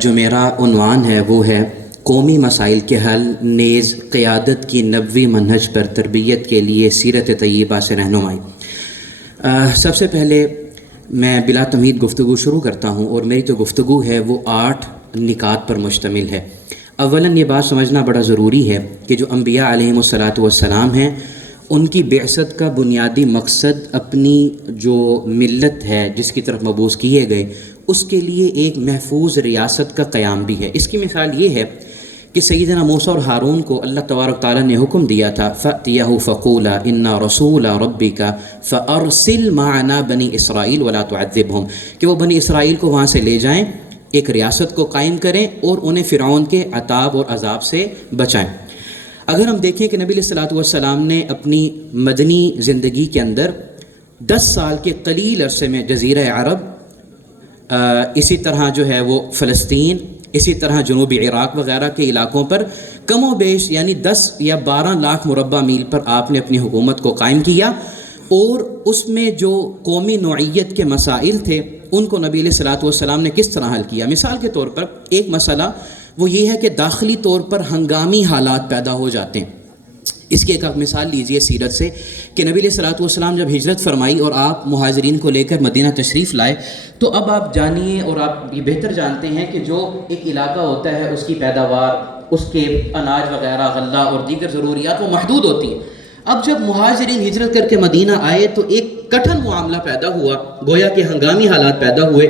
جو میرا عنوان ہے وہ ہے قومی مسائل کے حل نیز قیادت کی نبوی منہج پر تربیت کے لیے سیرت طیبہ سے رہنمائی۔ سب سے پہلے میں بلا تمہید گفتگو شروع کرتا ہوں، اور میری جو گفتگو ہے وہ 8 نکات پر مشتمل ہے۔ اولاً یہ بات سمجھنا بڑا ضروری ہے کہ جو انبیاء علیہم الصلاۃ والسلام ہیں، ان کی بعثت کا بنیادی مقصد اپنی جو ملت ہے جس کی طرف مبعوث کیے گئے اس کے لیے ایک محفوظ ریاست کا قیام بھی ہے۔ اس کی مثال یہ ہے کہ سیدنا موسیٰ اور ہارون کو اللہ تبارک تعالیٰ نے حکم دیا تھا فَأْتِيَهُ فَقُولَا إِنَّا رَسُولَ رَبِّكَ فَأَرْسِلْ مَعَنَا بَنِي إِسْرَائِيلَ وَلَا تُعَذِّبْهُمْ کہ وہ بنی اسرائیل کو وہاں سے لے جائیں، ایک ریاست کو قائم کریں اور انہیں فرعون کے عذاب اور عذاب سے بچائیں۔ اگر ہم دیکھیں کہ نبی علیہ الصلوۃ والسلام نے اپنی مدنی زندگی کے اندر 10 سال کے قلیل عرصے میں جزیرہ عرب، اسی طرح جو ہے وہ فلسطین، اسی طرح جنوبی عراق وغیرہ کے علاقوں پر کم و بیش یعنی 10 یا 12 لاکھ مربع میل پر آپ نے اپنی حکومت کو قائم کیا، اور اس میں جو قومی نوعیت کے مسائل تھے ان کو نبی علیہ الصلوۃ والسلام نے کس طرح حل کیا۔ مثال کے طور پر ایک مسئلہ وہ یہ ہے کہ داخلی طور پر ہنگامی حالات پیدا ہو جاتے ہیں۔ اس کی ایک مثال لیجئے سیرت سے کہ نبی علیہ الصلوۃ والسلام جب ہجرت فرمائی اور آپ مہاجرین کو لے کر مدینہ تشریف لائے، تو اب آپ جانیے اور آپ یہ بہتر جانتے ہیں کہ جو ایک علاقہ ہوتا ہے اس کی پیداوار، اس کے اناج وغیرہ، غلہ اور دیگر ضروریات وہ محدود ہوتی ہیں۔ اب جب مہاجرین ہجرت کر کے مدینہ آئے تو ایک کٹھن معاملہ پیدا ہوا، گویا کہ ہنگامی حالات پیدا ہوئے۔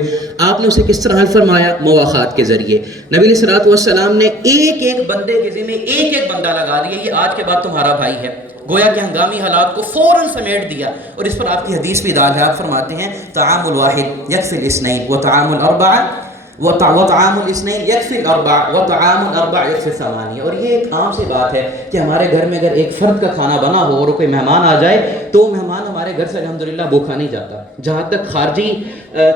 آپ نے اسے کس طرح حل فرمایا؟ مواخات کے ذریعے۔ نبی علیہ الصلوۃ والسلام نے ایک بندے کے ذمہ ایک بندہ لگا دیا، یہ آج کے بعد تمہارا بھائی ہے، گویا کہ ہنگامی حالات کو فوراً سمیٹ دیا۔ اور اس پر آپ کی حدیث بھی دال ہے، آپ فرماتے ہیں طعام الواحد یکفی الاثنین وطعام الاربعہ وطعام الاثنین یکفی الاربع وطعام الاربع یکفی الثمانیہ۔ اور یہ ایک عام سی بات ہے کہ ہمارے گھر میں اگر ایک فرد کا کھانا بنا ہو اور کوئی مہمان آ جائے تو مہمان ہمارے گھر سے الحمدللہ بھوکھا نہیں جاتا۔ جہاں تک خارجی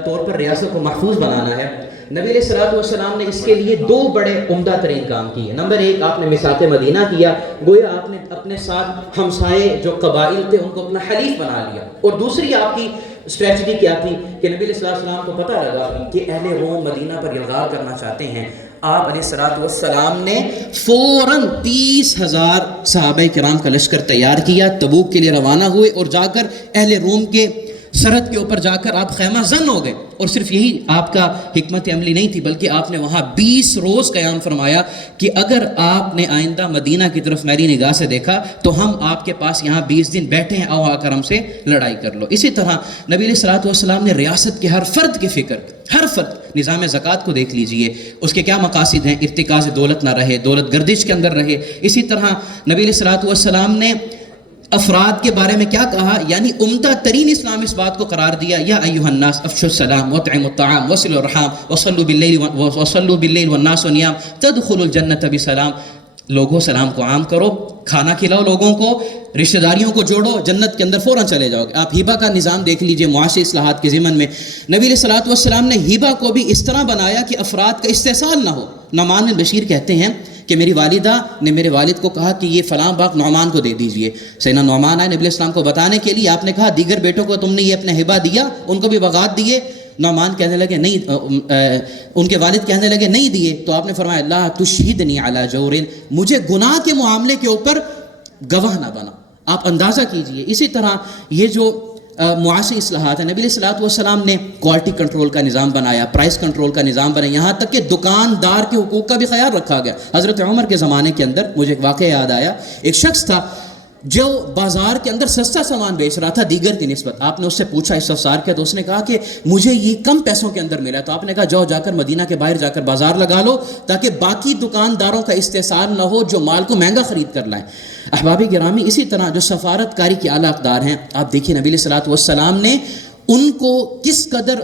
طور پر ریاست کو محفوظ بنانا ہے، نبی علیہ الصلوۃ والسلام نے اس کے لیے 2 بڑے عمدہ ترین کام کیے۔ نمبر 1، آپ نے میثاق مدینہ کیا، گویا آپ نے اپنے ساتھ ہمسائے جو قبائل تھے ان کو اپنا حلیف بنا لیا۔ اور دوسری آپ کی اسٹریٹجی کیا تھی کہ نبی علیہ الصلوۃ والسلام کو پتہ لگا کہ اہل روم مدینہ پر الغار کرنا چاہتے ہیں، آپ علیہ الصلوۃ والسلام نے فوراً 30,000 صحابہ کرام کا لشکر تیار کیا، تبوک کے لیے روانہ ہوئے اور جا کر اہل روم کے سرحد کے اوپر جا کر آپ خیمہ زن ہو گئے۔ اور صرف یہی آپ کا حکمت عملی نہیں تھی، بلکہ آپ نے وہاں 20 روز قیام فرمایا کہ اگر آپ نے آئندہ مدینہ کی طرف میری نگاہ سے دیکھا تو ہم آپ کے پاس یہاں 20 دن بیٹھے ہیں، آؤ آ کر ہم سے لڑائی کر لو۔ اسی طرح نبی علیہ الصلوۃ والسلام نے ریاست کے ہر فرد کی فکر، ہر فرد، نظام زکوٰۃ کو دیکھ لیجئے، اس کے کیا مقاصد ہیں؟ ارتکاز دولت نہ رہے، دولت گردش کے اندر رہے۔ اسی طرح نبی علیہ الصلوۃ والسلام نے افراد کے بارے میں کیا کہا؟ یعنی عمدہ ترین اسلام اس بات کو قرار دیا، یا ایھا الناس افشوا السلام واطعموا الطعام وصلوا الارحام وصلوا باللیل والناس نیام تدخلوا الجنۃ بسلام۔ لوگوں سلام کو عام کرو، کھانا کھلاؤ لوگوں کو، رشتہ داریوں کو جوڑو، جنت کے اندر فوراً چلے جاؤ گے۔ آپ ہبہ کا نظام دیکھ لیجئے معاشی اصلاحات کے ضمن میں، نبی علیہ الصلوۃ والسلام نے ہبہ کو بھی اس طرح بنایا کہ افراد کا استحصال نہ ہو۔ نعمان بن بشیر کہتے ہیں کہ میری والدہ نے میرے والد کو کہا کہ یہ فلاں باغ نعمان کو دے دیجئے۔ سیدنا نعمان آئے نبی علیہ السلام کو بتانے کے لیے، آپ نے کہا دیگر بیٹوں کو تم نے یہ اپنے ہبہ دیا، ان کو بھی بغات دیے؟ نعمان کہنے لگے نہیں، ان کے والد کہنے لگے نہیں دیے۔ تو آپ نے فرمایا لا تشہدنی علی جور، مجھے گناہ کے معاملے کے اوپر گواہ نہ بنا۔ آپ اندازہ کیجئے۔ اسی طرح یہ جو معاشی اصلاحات ہیں، نبی علیہ الصلوۃ والسلام نے کوالٹی کنٹرول کا نظام بنایا، پرائس کنٹرول کا نظام بنایا، یہاں تک کہ دکاندار کے حقوق کا بھی خیال رکھا گیا۔ حضرت عمر کے زمانے کے اندر مجھے ایک واقعہ یاد آیا، ایک شخص تھا جو بازار کے اندر سستا سامان بیچ رہا تھا دیگر کی نسبت۔ آپ نے اس سے پوچھا اس افسار کے، تو اس نے کہا کہ مجھے یہ کم پیسوں کے اندر ملا۔ تو آپ نے کہا جاؤ جا کر مدینہ کے باہر جا کر بازار لگا لو تاکہ باقی دکانداروں کا استحصال نہ ہو جو مال کو مہنگا خرید کر لائیں۔ احباب گرامی، اسی طرح جو سفارت کاری کے اعلیٰ اقدار ہیں، آپ دیکھیے نبی علیہ الصلوۃ والسلام نے ان کو کس قدر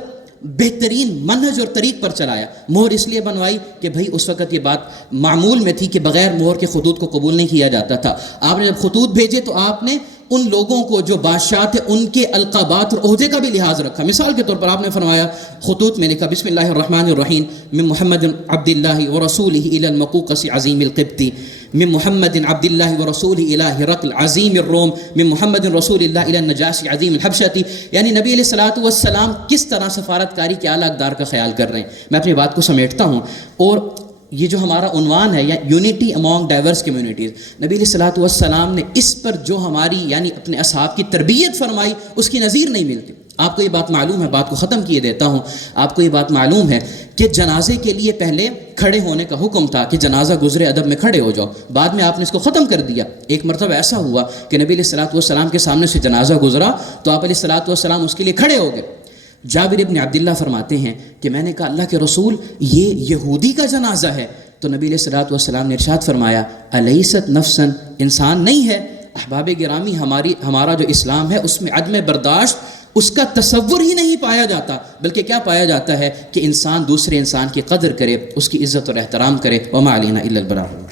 بہترین منہج اور طریق پر چلایا۔ مہر اس لیے بنوائی کہ بھئی اس وقت یہ بات معمول میں تھی کہ بغیر مہر کے خطوط کو قبول نہیں کیا جاتا تھا۔ آپ نے جب خطوط بھیجے تو آپ نے ان لوگوں کو جو بادشاہ تھے ان کے القابات اور عہدے کا بھی لحاظ رکھا. مثال کے طور پر آپ نے فرمایا خطوط میں لکھا بسم اللہ الرحمن الرحیم من محمد عبد اللہ ورسولہ الی المقوقس عظیم القبطی من محمد عبد اللہ ورسولہ الی ہرقل عظیم الروم من محمد رسول اللہ الی النجاشی عظیم الحبشتی. یعنی نبی علیہ الصلوۃ والسلام کس طرح سفارتکاری کے اعلیٰ اقدار کا خیال کر رہے ہیں. میں اپنی بات کو سمیٹتا ہوں، اور یہ جو ہمارا عنوان ہے یا یونٹی امانگ ڈائیورس کمیونٹیز، نبی علیہ الصلوۃ والسلام نے اس پر جو ہماری یعنی اپنے اصحاب کی تربیت فرمائی اس کی نظیر نہیں ملتی. آپ کو یہ بات معلوم ہے، بات کو ختم کیے دیتا ہوں، آپ کو یہ بات معلوم ہے کہ جنازے کے لیے پہلے کھڑے ہونے کا حکم تھا کہ جنازہ گزرے ادب میں کھڑے ہو جاؤ، بعد میں آپ نے اس کو ختم کر دیا. ایک مرتبہ ایسا ہوا کہ نبی علیہ الصلوۃ والسلام کے سامنے سے جنازہ گزرا تو آپ علیہ الصلوۃ والسلام اس کے لیے کھڑے ہو گئے. جابر ابن عبداللہ فرماتے ہیں کہ میں نے کہا اللہ کے رسول یہ یہودی کا جنازہ ہے. تو نبی علیہ الصلوۃ والسلام نے ارشاد فرمایا الیست نفسا، انسان نہیں ہے. احباب گرامی، ہمارا جو اسلام ہے اس میں عدم برداشت اس کا تصور ہی نہیں پایا جاتا، بلکہ کیا پایا جاتا ہے کہ انسان دوسرے انسان کی قدر کرے، اس کی عزت اور احترام کرے. وما علینا الا البلاغ.